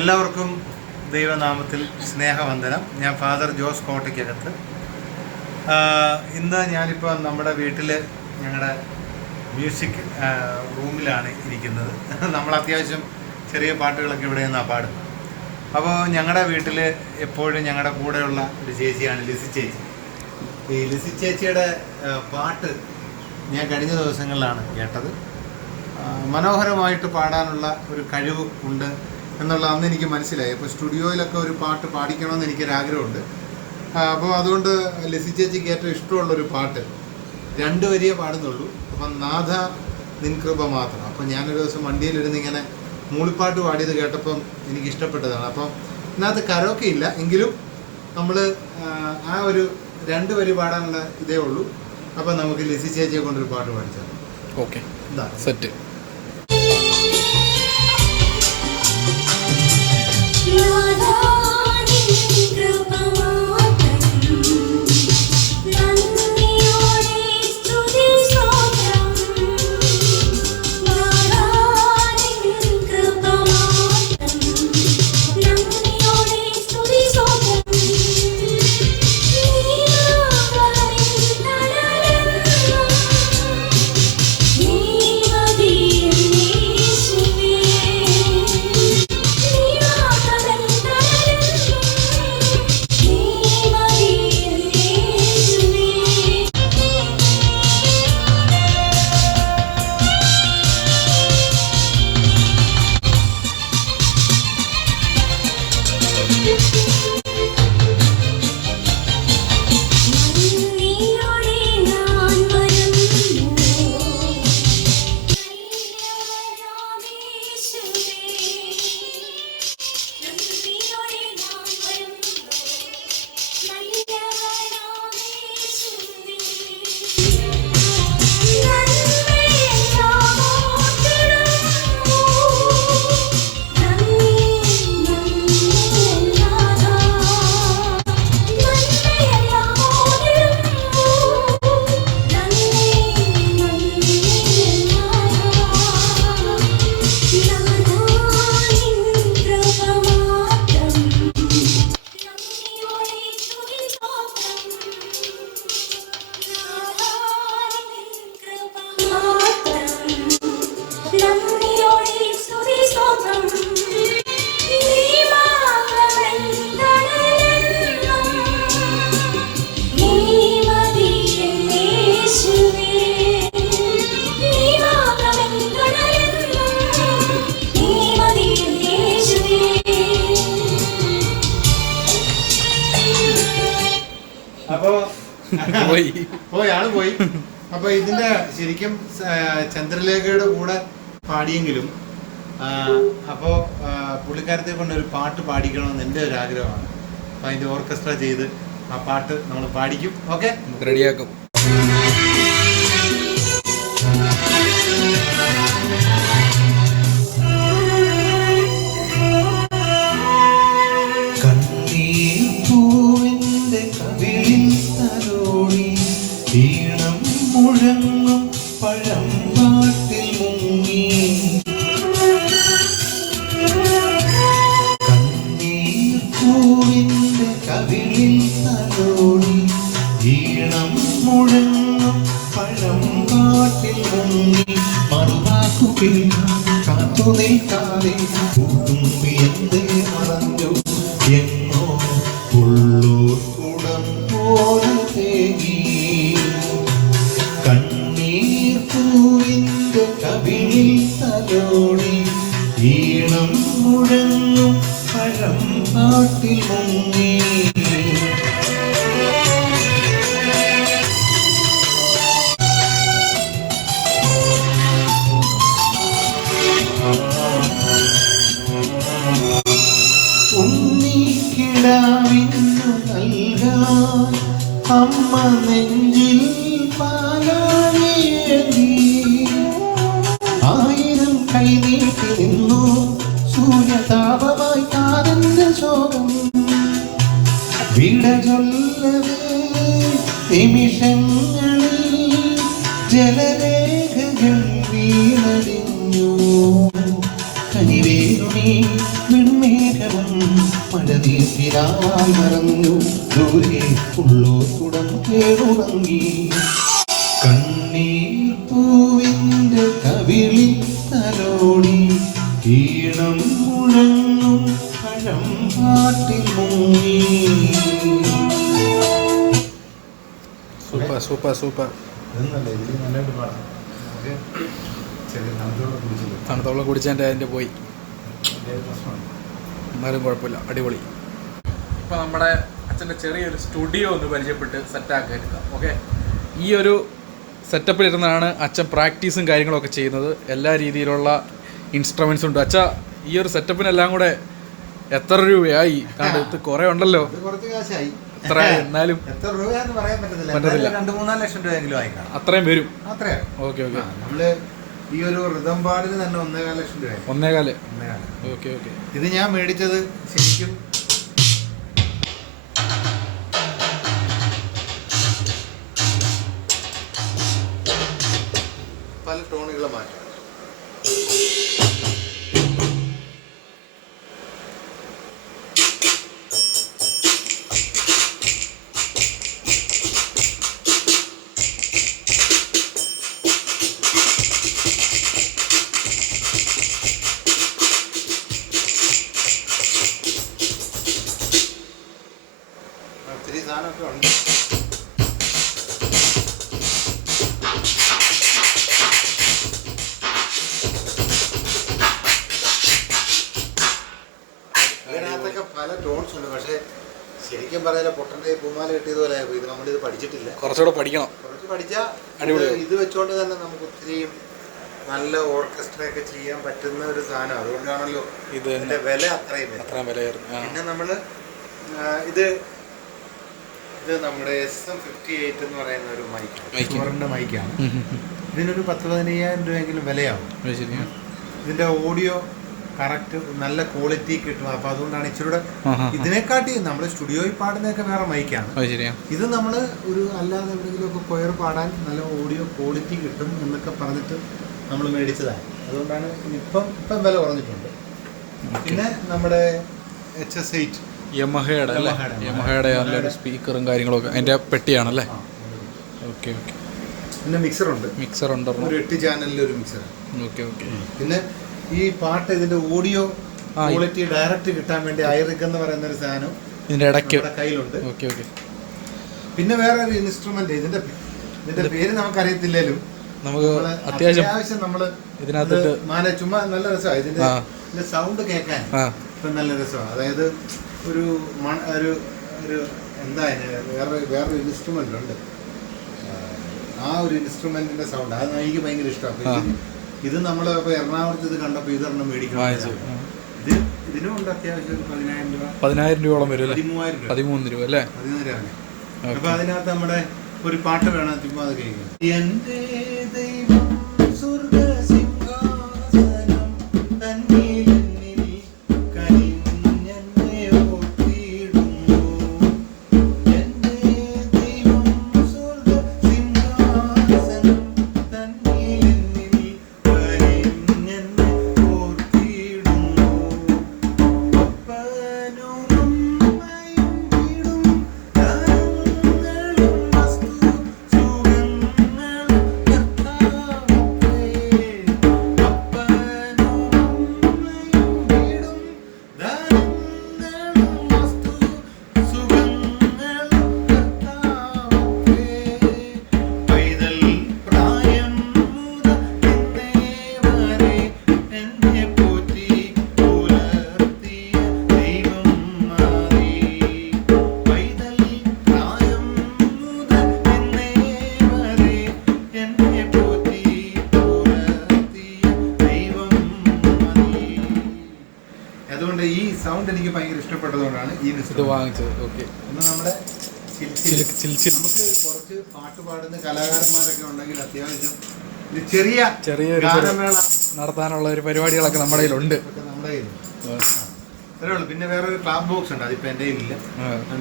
എല്ലാവർക്കും ദൈവനാമത്തിൽ സ്നേഹവന്ദനം. ഞാൻ ഫാദർ ജോസ് കോട്ടയ്ക്കകത്ത്. ഇന്ന് ഞാനിപ്പോൾ നമ്മുടെ വീട്ടിൽ ഞങ്ങളുടെ മ്യൂസിക് റൂമിലാണ് ഇരിക്കുന്നത്. നമ്മൾ അത്യാവശ്യം ചെറിയ പാട്ടുകളൊക്കെ ഇവിടെ നിന്നാണ് പാടുന്നത്. അപ്പോൾ ഞങ്ങളുടെ വീട്ടിൽ എപ്പോഴും ഞങ്ങളുടെ കൂടെയുള്ള ഒരു ചേച്ചിയാണ് ലിസി ചേച്ചി. ഈ ലിസി ചേച്ചിയുടെ പാട്ട് ഞാൻ കഴിഞ്ഞ ദിവസങ്ങളിലാണ് കേട്ടത്. മനോഹരമായിട്ട് പാടാനുള്ള ഒരു കഴിവ് ഉണ്ട് എന്നുള്ള അന്ന് എനിക്ക് മനസ്സിലായി. അപ്പോൾ സ്റ്റുഡിയോയിലൊക്കെ ഒരു പാട്ട് പാടിക്കണമെന്ന് എനിക്കൊരാഗ്രഹമുണ്ട്. അപ്പോൾ അതുകൊണ്ട് ലിസി ചേച്ചിക്ക് ഏറ്റവും ഇഷ്ടമുള്ളൊരു പാട്ട് 2 വരിയെ പാടുന്നുള്ളൂ. അപ്പം നാഥ നിൻ കൃപ മാത്രം. അപ്പം ഞാനൊരു ദിവസം വണ്ടിയിലിരുന്ന് ഇങ്ങനെ മൂളിപ്പാട്ട് പാടിയത് കേട്ടപ്പം എനിക്കിഷ്ടപ്പെട്ടതാണ്. അപ്പം ഇതിനകത്ത് കരോക്കെ ഇല്ല, എങ്കിലും നമ്മൾ ആ ഒരു 2 വരി പാടാനുള്ള ഇതേ ഉള്ളൂ. അപ്പം നമുക്ക് ലിസി ചേച്ചിയെ കൊണ്ടൊരു പാട്ട് പാടിച്ചാൽ. Okay, set. പോയി. അപ്പൊ ഇതിന്റെ ശരിക്കും ചന്ദ്രലേഖയുടെ കൂടെ പാടിയെങ്കിലും അപ്പോ പുള്ളിക്കാരത്തെ കൊണ്ട് ഒരു പാട്ട് പാടിക്കണമെന്ന് എൻ്റെ ഒരു ആഗ്രഹമാണ്. അപ്പൊ അതിന്റെ ഓർക്കസ്ട്ര ചെയ്ത് ആ പാട്ട് നമ്മൾ പാടിക്കും. ഓക്കെ, നമുക്ക് റെഡിയാക്കും. അമ്മ നെഞ്ചിൽ പാലാഴിയേന്തി 1000 കൈനീട്ടി നിന്നു സൂര്യതാപമായി കാതന്റെ ശോകം വിട ചൊല്ലവേ നിമിഷങ്ങളിൽ ജലരേഖകൾ വീണടിഞ്ഞു കനിവേണി വിൺമേൽ നിലാവാൽ മറഞ്ഞു ദൂരെ ഉള്ളോർക്കുടം കേടുറങ്ങി കണ്ണീർ പൂവിൻ്റെ കവിളിൽ തലോടി ഈണം മുഴങ്ങും പഴം പാട്ടിൽ മുങ്ങി. Super super super. ഇതൊന്നല്ല, ഇതിൽ നല്ലതായിട്ട് പാടാം. നമുക്ക് ചെറിയ തണുത്തോളം കുടിച്ചില്ല, തണുത്തോളം കുടിച്ചതിൻ്റെ അതിൻ്റെ പോയി, വലിയ പ്രശ്നമുണ്ട്. എന്നാലും കുഴപ്പമില്ല, അടിപൊളി. ഇപ്പോൾ നമ്മുടെ അച്ഛൻ്റെ ചെറിയൊരു സ്റ്റുഡിയോ ഒന്ന് പരിചയപ്പെട്ട് സെറ്റാക്കി എടുക്കാം. ഓക്കെ, ഈ ഒരു സെറ്റപ്പിലിരുന്നാണ് അച്ഛൻ പ്രാക്ടീസും കാര്യങ്ങളൊക്കെ ചെയ്യുന്നത്. എല്ലാ രീതിയിലുള്ള ഇൻസ്ട്രുമെൻസും ഉണ്ട്. അച്ഛാ, ഈ ഒരു സെറ്റപ്പിനെല്ലാം കൂടെ എത്ര രൂപയായി? കാരണം ഇത് കുറേ ഉണ്ടല്ലോ. ഇത് കുറച്ച് കാശായി. എത്ര എന്നാലും എത്ര രൂപയാന്ന് പറയാൻ പറ്റത്തില്ല. 2-3 ലക്ഷം രൂപയെങ്കിലും ആയിക്കാണും. അത്രയും വരും. അത്രയാ. Okay okay. നമ്മള് ഈ ഒരു റിതം പാടിന് തന്നെ 1.25 ലക്ഷം രൂപ. 1.25. 1.25. Okay okay. ഇത് ഞാൻ മേടിച്ചത് ശരിക്കും പല ടോണുകൾ മാറ്റാം. ഒത്തിരി സാധനമൊക്കെ ഉണ്ട്. ഇതിനകത്തൊക്കെ പല ടോൺസ് ഉണ്ട്. പക്ഷേ ശരിക്കും പറഞ്ഞാൽ പൊട്ടൻ്റെ പൂമാല കിട്ടിയതുപോലെ ഇത് നമ്മളിത് പഠിച്ചിട്ടില്ല. കുറച്ചുകൂടെ പഠിക്കണം. കുറച്ച് പഠിച്ചാൽ ഇത് വെച്ചുകൊണ്ട് തന്നെ നമുക്ക് ഒത്തിരിയും നല്ല ഓർക്കസ്ട്രയൊക്കെ ചെയ്യാൻ പറ്റുന്ന ഒരു സാധനം. അതുകൊണ്ടാണല്ലോ ഇതിൻ്റെ വില അത്രയും വിലയായിരുന്നു. പിന്നെ നമ്മൾ ഇത് നമ്മുടെ SM58 എന്ന് പറയുന്ന ഒരു മൈക്കിൻ്റെ മൈക്കാണ്. ഇതിനൊരു 10-15,000 രൂപയെങ്കിലും വിലയാവും. ഇതിൻ്റെ ഓഡിയോ കറക്റ്റ് നല്ല ക്വാളിറ്റി കിട്ടും. അപ്പോൾ അതുകൊണ്ടാണ് ഇച്ചിരൂടെ ഇതിനെക്കാട്ടി നമ്മൾ സ്റ്റുഡിയോയിൽ പാടുന്നതൊക്കെ വേറെ മൈക്കാണ്. ഇത് നമ്മൾ ഒരു അല്ലാതെ എവിടെയെങ്കിലുമൊക്കെ കൊയർ പാടാൻ നല്ല ഓഡിയോ ക്വാളിറ്റി കിട്ടും എന്നൊക്കെ പറഞ്ഞിട്ട് നമ്മൾ മേടിച്ചതാണ്. അതുകൊണ്ടാണ് ഇപ്പം വില കുറഞ്ഞിട്ടുണ്ട്. പിന്നെ നമ്മുടെ HS8 യമഹയുടെ നല്ലൊരു സ്പീക്കറും കാര്യങ്ങളൊക്കെ അതിൻ്റെ പെട്ടിയാണല്ലേ. Okay okay. പിന്നെ മിക്സർ ഉണ്ട്, ഒരു 8 ചാനലിൽ ഒരു മിക്സർ. Okay okay. പിന്നെ ഈ പാട്ട് ഇതിന്റെ ഓഡിയോ ക്വാളിറ്റി ഡയറക്റ്റ് കിട്ടാൻ വേണ്ടി ഐറിക് എന്ന് പറയുന്ന ഒരു സാധനം ഇതിന്റെ ഇടയ്ക്ക് കയ്യിലുണ്ട്. Okay okay. പിന്നെ വേറെ ഒരു ഇൻസ്ട്രുമെന്റ് ഇതിന്റെ പേര് നമുക്കറിയത്തില്ലേലും നമുക്ക് അത്യാവശ്യം നമ്മള് ഇതിനകത്ത് ചുമ്മാ നല്ല രസമാണ്. ഇതിന്റെ സൗണ്ട് കേൾക്കാൻ ഇപ്പം നല്ല രസമാണ്. അതായത് ഒരു എന്താ വേറൊരു ഇൻസ്ട്രുമെന്റ് ഉണ്ട്. ആ ഒരു ഇൻസ്ട്രുമെന്റിന്റെ സൗണ്ട് അത് എനിക്ക് ഭയങ്കര ഇഷ്ടമാണ്. ഇത് നമ്മൾ ഇപ്പോൾ എറണാകുളത്ത് ഇത് കണ്ടപ്പോൾ ഇതൊരെണ്ണം മേടിക്കണം. ഇതിനും ഉണ്ട് അത്യാവശ്യം 10,000 രൂപ. 10,000 രൂപയോളം വരും. 13 രൂപ അല്ലേ? 13 രൂപ. അപ്പോൾ അതിനകത്ത് നമ്മുടെ ഒരു പാട്ട് വേണം, ചുമ്മാ അത് കേൾക്കും. എൻ്റെ ദൈവം സ്വർഗ്ഗസിംഹാസനം തന്നിൽ കനിഞ്ഞെന്നെ ഓർത്തിടുന്നു. എൻ്റെ ദൈവം സ്വർഗ്ഗസിംഹാസനം തന്നിൽ കനിഞ്ഞെന്നെ ഓർത്തിടുന്നു. അപ്പനും അമ്മയും വീടും ദാനങ്ങളും വസ്തു സുഖങ്ങളും കർത്താവത്രേ. അപ്പനും അമ്മയും വീടും ദാനങ്ങളും വസ്തു സുഖങ്ങളും കർത്താവത്രേ. പൈതൽ പ്രായം മുതൽ ഇന്നേ വരെ എന്നെ പോറ്റി പുലർത്തിയ ദൈവം മാറി. പൈതൽ പ്രായം മുതൽ ഇന്നേ വരെ എന്നെ പോറ്റി പുലർത്തിയ ദൈവം മാറി. അതുകൊണ്ട് ഈ സൗണ്ട് എനിക്ക് ഭയങ്കര ഇഷ്ടപ്പെട്ടതുകൊണ്ടാണ് ഈ ഇത് വാങ്ങിച്ചത്. ഓക്കെ. ഒന്ന് നമ്മുടെ നമുക്ക് കുറച്ച് പാട്ട് പാടുന്ന കലാകാരന്മാരൊക്കെ ഉണ്ടെങ്കിൽ അത്യാവശ്യം ഒരു ചെറിയൊരു ഗാനമേള നടത്താനുള്ള ഒരു പരിപാടികളൊക്കെ നമ്മുടെ കയ്യിലുണ്ട്. നമ്മുടെ കയ്യിലുണ്ട്. അത്രേ ഉള്ളൂ. പിന്നെ വേറെ ഒരു ക്ലാബ് ബോക്സ് ഉണ്ട്, അതിപ്പോൾ എൻ്റെ കയ്യിലില്ല.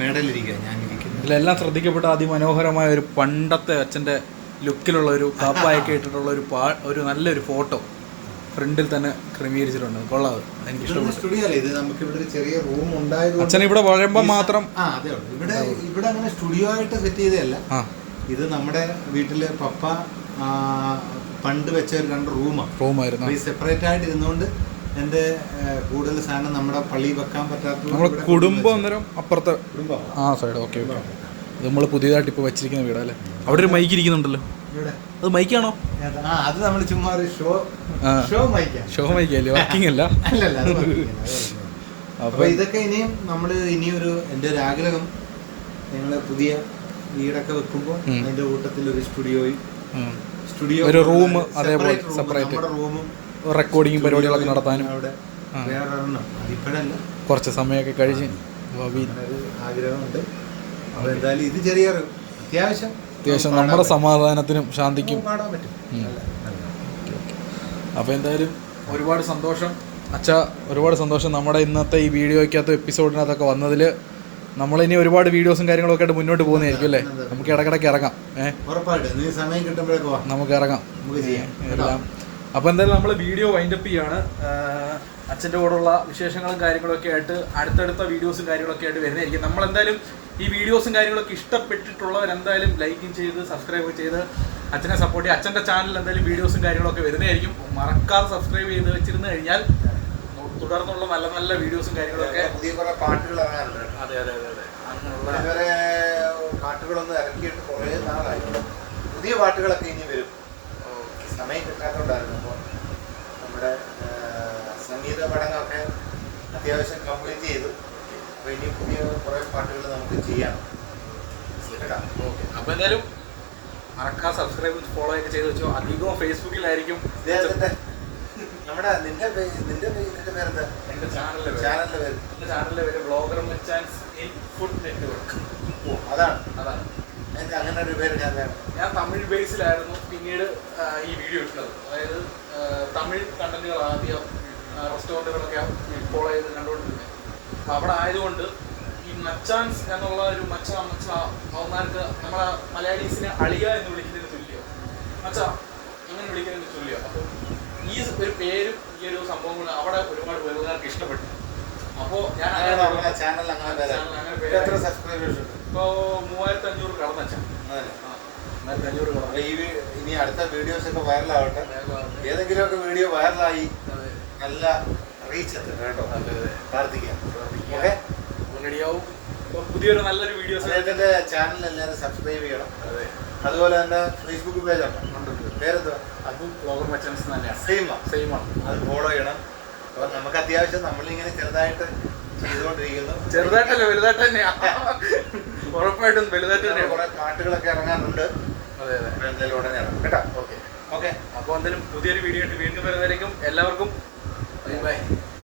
മേടയിലിരിക്കുക, ഞാൻ ഇരിക്കുന്നു. ഇതിലെല്ലാം ശ്രദ്ധിക്കപ്പെട്ട അതിമനോഹരമായ ഒരു പണ്ടത്തെ അച്ഛൻ്റെ ലുക്കിലുള്ള ഒരു കാപ്പായൊക്കെ ഇട്ടിട്ടുള്ള ഒരു നല്ലൊരു ഫോട്ടോ. ഫ്രണ്ടിൽ തന്നെ ക്രമീകരിച്ചിട്ടുണ്ട്. കൊള്ളാം, എനിക്ക് ഇഷ്ടപ്പെട്ടു. സ്റ്റുഡിയോ അല്ലേ ഇത്, നമുക്ക് ഇവിടെ ഒരു ചെറിയ റൂം ഉണ്ടായത്. അച്ഛൻ ഇവിടെ വരുമ്പോൾ മാത്രം അതേ ഉള്ളൂ. ഇവിടെ അങ്ങനെ സ്റ്റുഡിയോ ആയിട്ട് സെറ്റ് ചെയ്തതല്ല. ഇത് നമ്മുടെ വീട്ടില് പപ്പ പണ്ട് വെച്ച ഒരു 2 റൂമായിരുന്നു. ഈ സെപ്പറേറ്റ് ആയിട്ട് ഇരുന്നുകൊണ്ട് എൻ്റെ കൂടുതൽ സാധനം നമ്മുടെ പള്ളി വെക്കാൻ പറ്റാത്ത നമ്മുടെ കുടുംബം അന്നേരം അപ്പുറത്തെ സൈഡ്. Okay okay. ഇത് നമ്മൾ പുതിയതായിട്ട് ഇപ്പോൾ വെച്ചിരിക്കുന്ന വീടാ അല്ലേ? അവിടെ ഒരു മൈക്ക് ഇരിക്കുന്നുണ്ടല്ലോ, അത് മൈക്കാണോ? അത് നമ്മൾ ചുമ്മാ ഒരു ഷോ മൈക്കല്ലേ, വർക്കിംഗ് അല്ല. അപ്പോൾ ഇതൊക്കെ ഇനിയൊരു എൻ്റെ ഒരു ആഗ്രഹം, ഞങ്ങൾ പുതിയ വീടൊക്കെ വെക്കുമ്പോൾ അതിൻ്റെ കൂട്ടത്തിൽ ഒരു സ്റ്റുഡിയോ, ഒരു റൂം, അതേപോലെ സെപ്പറേറ്റ് റൂമും റെക്കോർഡിങ് പരിപാടികളൊക്കെ നടത്താനും അവിടെ ഇപ്പോഴല്ല, കുറച്ച് സമയമൊക്കെ കഴിഞ്ഞ് ആഗ്രഹമുണ്ട്. അപ്പോൾ എന്തായാലും ഇത് ചെറിയൊരു അത്യാവശ്യം നമ്മുടെ സമാധാനത്തിനും ശാന്തിക്കും പാടാൻ പറ്റും. അപ്പോൾ എന്തായാലും ഒരുപാട് സന്തോഷം അച്ഛാ, ഒരുപാട് സന്തോഷം നമ്മുടെ ഇന്നത്തെ ഈ വീഡിയോയ്ക്കകത്ത് എപ്പിസോഡിനകത്തൊക്കെ വന്നതിൽ. നമ്മളിനി ഒരുപാട് വീഡിയോസും കാര്യങ്ങളൊക്കെ ആയിട്ട് മുന്നോട്ട് പോകുന്നതായിരിക്കും അല്ലേ? നമുക്ക് ഇടയ്ക്കിടയ്ക്ക് ഇറങ്ങാം. സമയം കിട്ടുമ്പോഴേക്കോ നമുക്ക് ഇറങ്ങാം എല്ലാം. അപ്പോൾ എന്തായാലും നമ്മൾ വീഡിയോ വൈൻഡപ്പ് ചെയ്യാണ്. അച്ഛൻ്റെ കൂടെയുള്ള വിശേഷങ്ങളും കാര്യങ്ങളൊക്കെ ആയിട്ട് അടുത്തടുത്ത വീഡിയോസും കാര്യങ്ങളൊക്കെ ആയിട്ട് വരുന്നതായിരിക്കും. നമ്മളെന്തായാലും ഈ വീഡിയോസും കാര്യങ്ങളൊക്കെ ഇഷ്ടപ്പെട്ടിട്ടുള്ളവരെന്തായാലും ലൈക്കും ചെയ്ത് സബ്സ്ക്രൈബ് ചെയ്ത് അച്ഛനെ സപ്പോർട്ട് ചെയ്യുക. അച്ഛൻ്റെ ചാനലിൽ എന്തായാലും വീഡിയോസും കാര്യങ്ങളൊക്കെ വരുന്നതായിരിക്കും. മറക്കാതെ സബ്സ്ക്രൈബ് ചെയ്ത് വെച്ചിരുന്നു കഴിഞ്ഞാൽ തുടർന്നുള്ള നല്ല നല്ല വീഡിയോസും കാര്യങ്ങളൊക്കെ പുതിയ കുറേ പാട്ടുകൾ ഇറങ്ങാറുണ്ട്. അതെ അങ്ങനെയുള്ള ഇതുവരെ പാട്ടുകളൊന്നും ഇറക്കിയിട്ട് കുറേ നാളായി. പുതിയ പാട്ടുകളൊക്കെ ഇനി വരും. സമയം കിട്ടാത്തതുകൊണ്ടായിരുന്നു. അപ്പോൾ നമ്മുടെ സംഗീത പഠനമൊക്കെ അത്യാവശ്യം കംപ്ലീറ്റ് ചെയ്തു. അപ്പോൾ ഇനി പുതിയ കുറേ പാട്ടുകൾ നമുക്ക് ചെയ്യാം. ഓക്കെ. അപ്പോൾ എന്തായാലും മറക്കാതെ സബ്സ്ക്രൈബ് ഫോളോ ഒക്കെ ചെയ്ത് വെച്ചോ. അധികവും ഫേസ്ബുക്കിലായിരിക്കും. നമ്മുടെ നിന്റെ പേരെന്താ? എൻ്റെ ചാനലിലെ പേര് ബ്ലോഗർ മച്ചാൻസ് ഇൻ ഫുഡ് നെറ്റ്വർക്ക്. അതാണ് അങ്ങനെ ഒരു പേര്. ഞാൻ തമിഴ് ബേസിലായിരുന്നു പിന്നീട് ഈ വീഡിയോ ഇട്ടത്. അതായത് തമിഴ് കണ്ടന്റുകൾ ആദ്യം റെസ്റ്റോറൻറ്റുകളൊക്കെ ഫോളോ ചെയ്ത് കണ്ടുകൊണ്ടിരുന്നത്. അപ്പോൾ അവിടെ ആയതുകൊണ്ട് ഈ മച്ചാൻസ് എന്നുള്ള ഒരു മച്ച അവന്മാർക്ക് നമ്മളെ മലയാളീസിനെ അളിയ എന്ന് വിളിക്കുന്നതിന് തുല്യം, മച്ച അങ്ങനെ വിളിക്കുന്നതിന് തുല്യം. അപ്പോൾ ഈ ഒരു പേരും ഈ ഒരു സംഭവങ്ങളും അവിടെ ഒരുപാട് പേർക്ക് ഇഷ്ടപ്പെട്ടു. അപ്പോൾ ഞാൻ ചാനൽ അങ്ങനെ പേര്. എത്ര സബ്സ്ക്രൈബേഴ്സ് ഉണ്ട് ഇപ്പോൾ? 3500 കടന്നു വെച്ചാൽ. 3500 കടന്നു. ഇനി അടുത്ത വീഡിയോസ് ഒക്കെ വൈറലാവട്ടെ. ഏതെങ്കിലുമൊക്കെ വീഡിയോ വൈറലായി നല്ല റീച്ച് എത്തും കേട്ടോ. പ്രാർത്ഥിക്കാം. ഓക്കെ, റെഡിയാവും. ഇപ്പോൾ പുതിയൊരു നല്ലൊരു വീഡിയോസ്. അദ്ദേഹത്തിൻ്റെ ചാനൽ എല്ലാവരും സബ്സ്ക്രൈബ് ചെയ്യണം. അതുപോലെ തന്നെ ഫേസ്ബുക്ക് പേജ് ഉണ്ട്. പേരെന്തോ? അതും ബ്ലോഗർ മച്ചാൻസ് തന്നെയാണ്. സെയിമാണ്. അത് ഫോളോ ചെയ്യണം. അപ്പോൾ നമുക്ക് അത്യാവശ്യം നമ്മളിങ്ങനെ ചെറുതായിട്ട് ചെയ്തുകൊണ്ടിരിക്കുന്നു. ചെറുതായിട്ടല്ല, വലുതായിട്ട് തന്നെയാണ്. ഉറപ്പായിട്ടും വലുതായിട്ട് തന്നെയാണ്. കുറേ പാട്ടുകളൊക്കെ ഇറങ്ങാറുണ്ട്. എന്തായാലും ഉടനെ ഇറങ്ങും കേട്ടോ. ഓക്കെ. അപ്പോൾ എന്തായാലും പുതിയൊരു വീഡിയോ ആയിട്ട് വീണ്ടും വരുന്നതായിരിക്കും. എല്ലാവർക്കും ബൈ ബൈ.